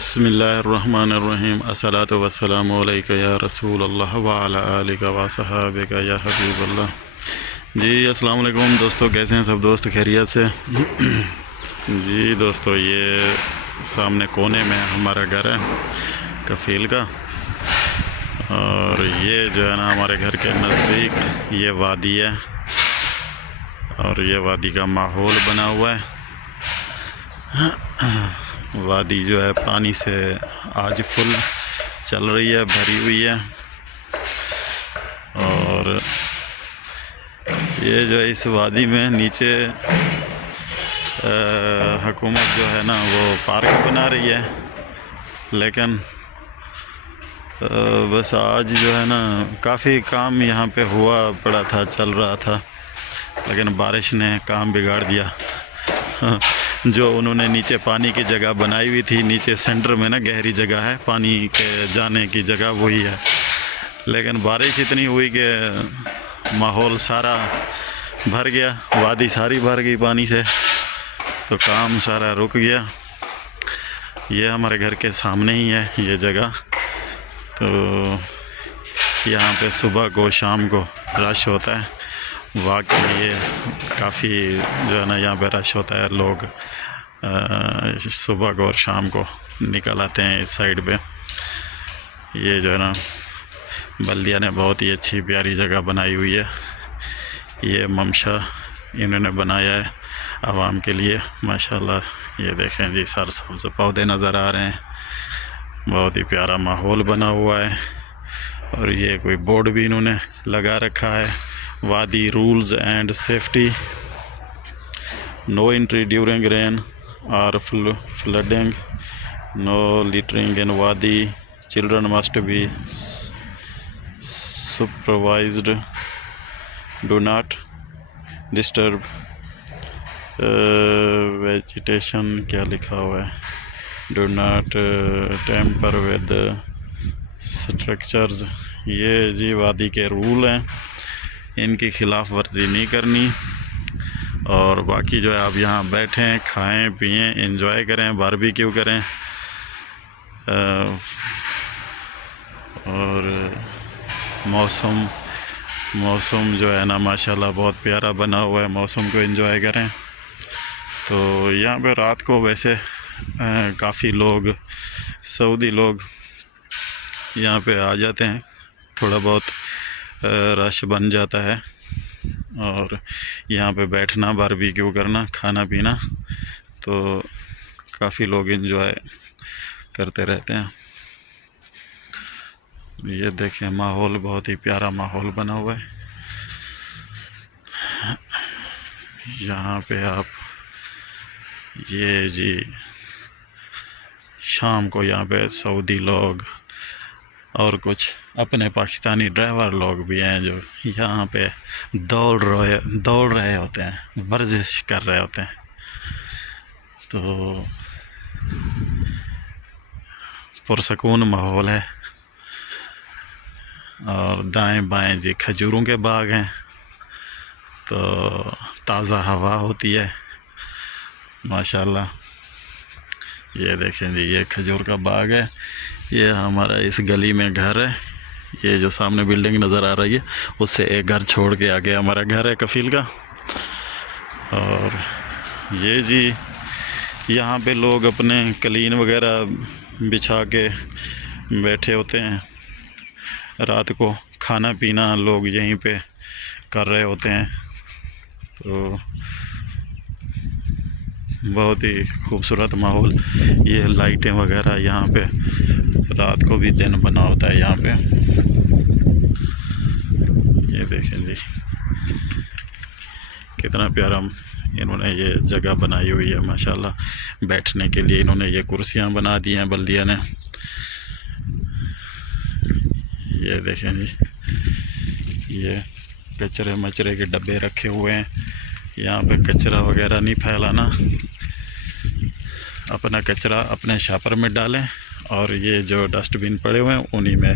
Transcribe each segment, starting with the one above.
बिस्मिल्लाहिर्रहमानिर्रहीम अस्सलातु वस्सलामु अलैका या रसूल अल्लाह व अला आलिका व सहाबिका या हबीब अल्लाह। जी अस्सलाम वालेकुम दोस्तों, कैसे हैं सब दोस्त? खैरियत से? जी दोस्तों, ये सामने कोने में हमारा घर है कफ़ील का, और ये जो है ना हमारे घर के नज़दीक ये वादी है, और ये वादी का माहौल बना हुआ है। वादी जो है पानी से आज फुल चल रही है, भरी हुई है। और ये जो है इस वादी में नीचे हुकूमत जो है ना वो पार्क बना रही है, लेकिन बस आज जो है ना काफ़ी काम यहाँ पे हुआ पड़ा था, चल रहा था, लेकिन बारिश ने काम बिगाड़ दिया। जो उन्होंने नीचे पानी की जगह बनाई हुई थी, नीचे सेंटर में ना गहरी जगह है पानी के जाने की जगह, वही है, लेकिन बारिश इतनी हुई कि माहौल सारा भर गया, वादी सारी भर गई पानी से, तो काम सारा रुक गया। ये हमारे घर के सामने ही है ये जगह, तो यहाँ पे सुबह को शाम को रश होता है, वॉक के लिए काफ़ी जो है ना यहाँ पे रश होता है। लोग सुबह को और शाम को निकल आते हैं इस साइड पे। ये जो है ना बल्दिया ने बहुत ही अच्छी प्यारी जगह बनाई हुई है। ये ममशा इन्होंने बनाया है आवाम के लिए, माशाल्लाह। ये देखें जी, सर सब्ज़ पौधे नज़र आ रहे हैं, बहुत ही प्यारा माहौल बना हुआ है। और ये कोई बोर्ड भी इन्होंने लगा रखा है, वादी rules and safety, no entry during rain और फ्लडिंग, नो लिटरिंग इन वादी, children must be supervised, do not disturb vegetation, क्या लिखा हुआ है, do not tamper with structures. ये जी वादी के रूल हैं, इनकी खिलाफ वर्जी नहीं करनी। और बाकी जो है आप यहाँ बैठें, खाएं पिएं, एंजॉय करें, बारबेक्यू करें। और मौसम जो है ना माशाल्लाह बहुत प्यारा बना हुआ है, मौसम को एंजॉय करें। तो यहाँ पे रात को वैसे काफ़ी लोग, सऊदी लोग यहाँ पे आ जाते हैं, थोड़ा बहुत रश बन जाता है, और यहाँ पे बैठना, बारबेक्यू करना, खाना पीना, तो काफ़ी लोग एंजॉय करते रहते हैं। ये देखें माहौल, बहुत ही प्यारा माहौल बना हुआ है। यहाँ पे आप ये जी शाम को यहाँ पे सऊदी लोग और कुछ अपने पाकिस्तानी ड्राइवर लोग भी हैं जो यहाँ पे दौड़ रहे होते हैं, वर्जिश कर रहे होते हैं। तो पुरसकून माहौल है, और दाएं बाएं जी खजूरों के बाग हैं, तो ताज़ा हवा होती है माशाल्लाह। ये देखें जी, ये खजूर का बाग है। ये हमारा इस गली में घर है, ये जो सामने बिल्डिंग नज़र आ रही है उससे एक घर छोड़ के आगे हमारा घर है कफ़ील का। और ये जी यहाँ पे लोग अपने कलीन वगैरह बिछा के बैठे होते हैं, रात को खाना पीना लोग यहीं पे कर रहे होते हैं। तो बहुत ही खूबसूरत माहौल। ये लाइटें वगैरह यहाँ पे रात को भी दिन बना होता है यहाँ पे। ये देखें जी कितना प्यारा इन्होंने ये जगह बनाई हुई है माशाल्लाह। बैठने के लिए इन्होंने ये कुर्सियाँ बना दी हैं बल्दिया ने। ये देखें जी, ये कचरे मचरे के डब्बे रखे हुए हैं। यहाँ पे कचरा वगैरह नहीं फैलाना, अपना कचरा अपने शापर में डालें, और ये जो डस्टबिन पड़े हुए हैं उन्हीं में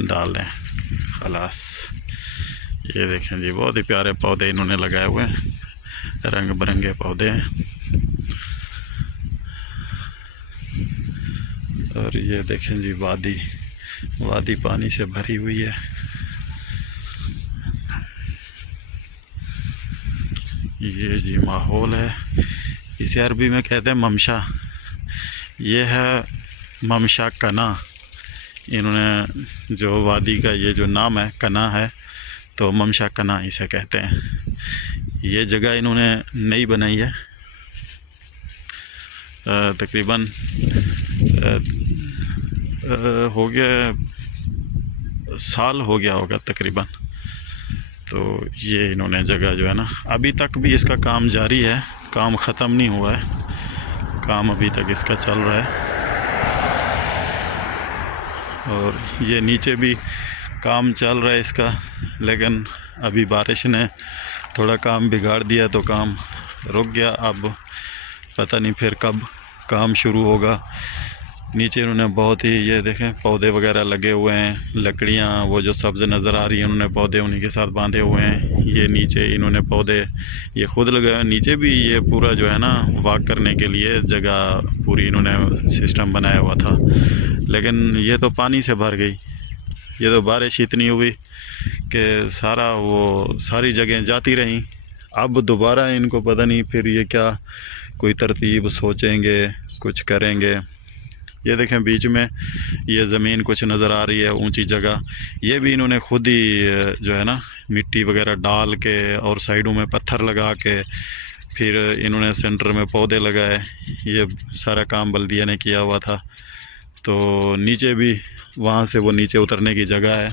डाल दें, खलास। ये देखें जी, बहुत ही प्यारे पौधे इन्होंने लगाए हुए हैं, रंग बिरंगे पौधे हैं। और ये देखें जी वादी, वादी पानी से भरी हुई है। ये जी माहौल है, इसे अरबी में कहते हैं ममशा। ये है ममशा कना। इन्होंने जो वादी का ये जो नाम है कना है, तो ममशा कना इसे कहते हैं। ये जगह इन्होंने नई बनाई है, तकरीबन हो गया साल हो गया होगा तकरीबन। तो ये इन्होंने जगह जो है ना, अभी तक भी इसका काम जारी है, काम ख़त्म नहीं हुआ है, काम अभी तक इसका चल रहा है। और ये नीचे भी काम चल रहा है इसका, लेकिन अभी बारिश ने थोड़ा काम बिगाड़ दिया तो काम रुक गया। अब पता नहीं फिर कब काम शुरू होगा। नीचे इन्होंने बहुत ही, ये देखें पौधे वगैरह लगे हुए हैं, लकड़ियाँ वो जो सब्ज़ नज़र आ रही हैं उन्होंने पौधे उन्हीं के साथ बांधे हुए हैं। ये नीचे इन्होंने पौधे ये खुद लगाए। नीचे भी ये पूरा जो है ना वॉक करने के लिए जगह पूरी इन्होंने सिस्टम बनाया हुआ था, लेकिन ये तो पानी से भर गई। ये तो बारिश इतनी हुई कि सारी जगह जाती रहीं। अब दोबारा इनको पता नहीं फिर ये क्या कोई तरतीब सोचेंगे, कुछ करेंगे। ये देखें बीच में ये ज़मीन कुछ नज़र आ रही है, ऊंची जगह। ये भी इन्होंने खुद ही जो है ना मिट्टी वगैरह डाल के और साइडों में पत्थर लगा के फिर इन्होंने सेंटर में पौधे लगाए। ये सारा काम बल्दिया ने किया हुआ था। तो नीचे भी वहाँ से वो नीचे उतरने की जगह है,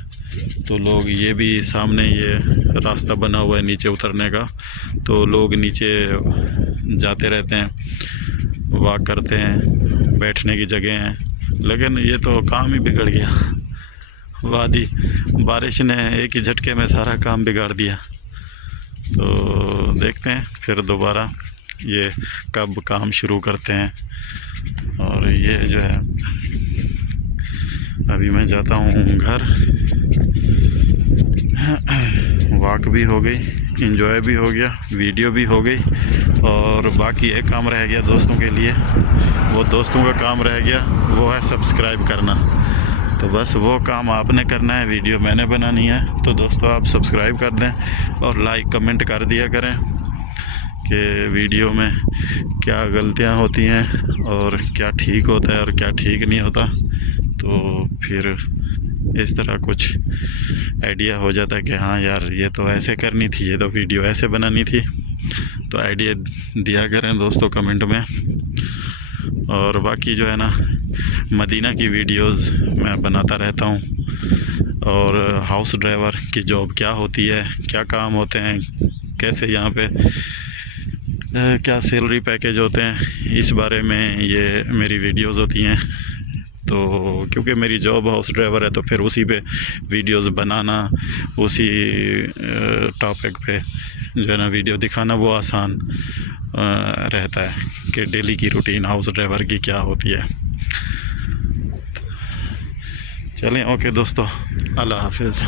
तो लोग, ये भी सामने ये रास्ता बना हुआ है नीचे उतरने का, तो लोग नीचे जाते रहते हैं, वॉक करते हैं, बैठने की जगह है। लेकिन ये तो काम ही बिगड़ गया, वादी बारिश ने एक ही झटके में सारा काम बिगाड़ दिया। तो देखते हैं फिर दोबारा ये कब काम शुरू करते हैं। और ये जो है अभी मैं जाता हूँ घर। वॉक भी हो गई, एंजॉय भी हो गया, वीडियो भी हो गई, और बाकी एक काम रह गया दोस्तों के लिए। वो दोस्तों का काम रह गया, वो है सब्सक्राइब करना। तो बस वो काम आपने करना है, वीडियो मैंने बनानी है। तो दोस्तों आप सब्सक्राइब कर दें और लाइक कमेंट कर दिया करें कि वीडियो में क्या गलतियां होती हैं और क्या ठीक होता है और क्या ठीक नहीं होता। तो फिर इस तरह कुछ आइडिया हो जाता है कि हाँ यार ये तो ऐसे करनी थी, ये तो वीडियो ऐसे बनानी थी। तो आइडिया दिया करें दोस्तों कमेंट में। और बाकी जो है ना मदीना की वीडियोस मैं बनाता रहता हूँ, और हाउस ड्राइवर की जॉब क्या होती है, क्या काम होते हैं, कैसे यहाँ पे क्या सैलरी पैकेज होते हैं, इस बारे में ये मेरी वीडियोस होती हैं। तो क्योंकि मेरी जॉब हाउस ड्राइवर है तो फिर उसी पे वीडियोस बनाना, उसी टॉपिक पे जो है ना वीडियो दिखाना वो आसान रहता है कि डेली की रूटीन हाउस ड्राइवर की क्या होती है। चलें, ओके दोस्तों, अल्लाह हाफिज़।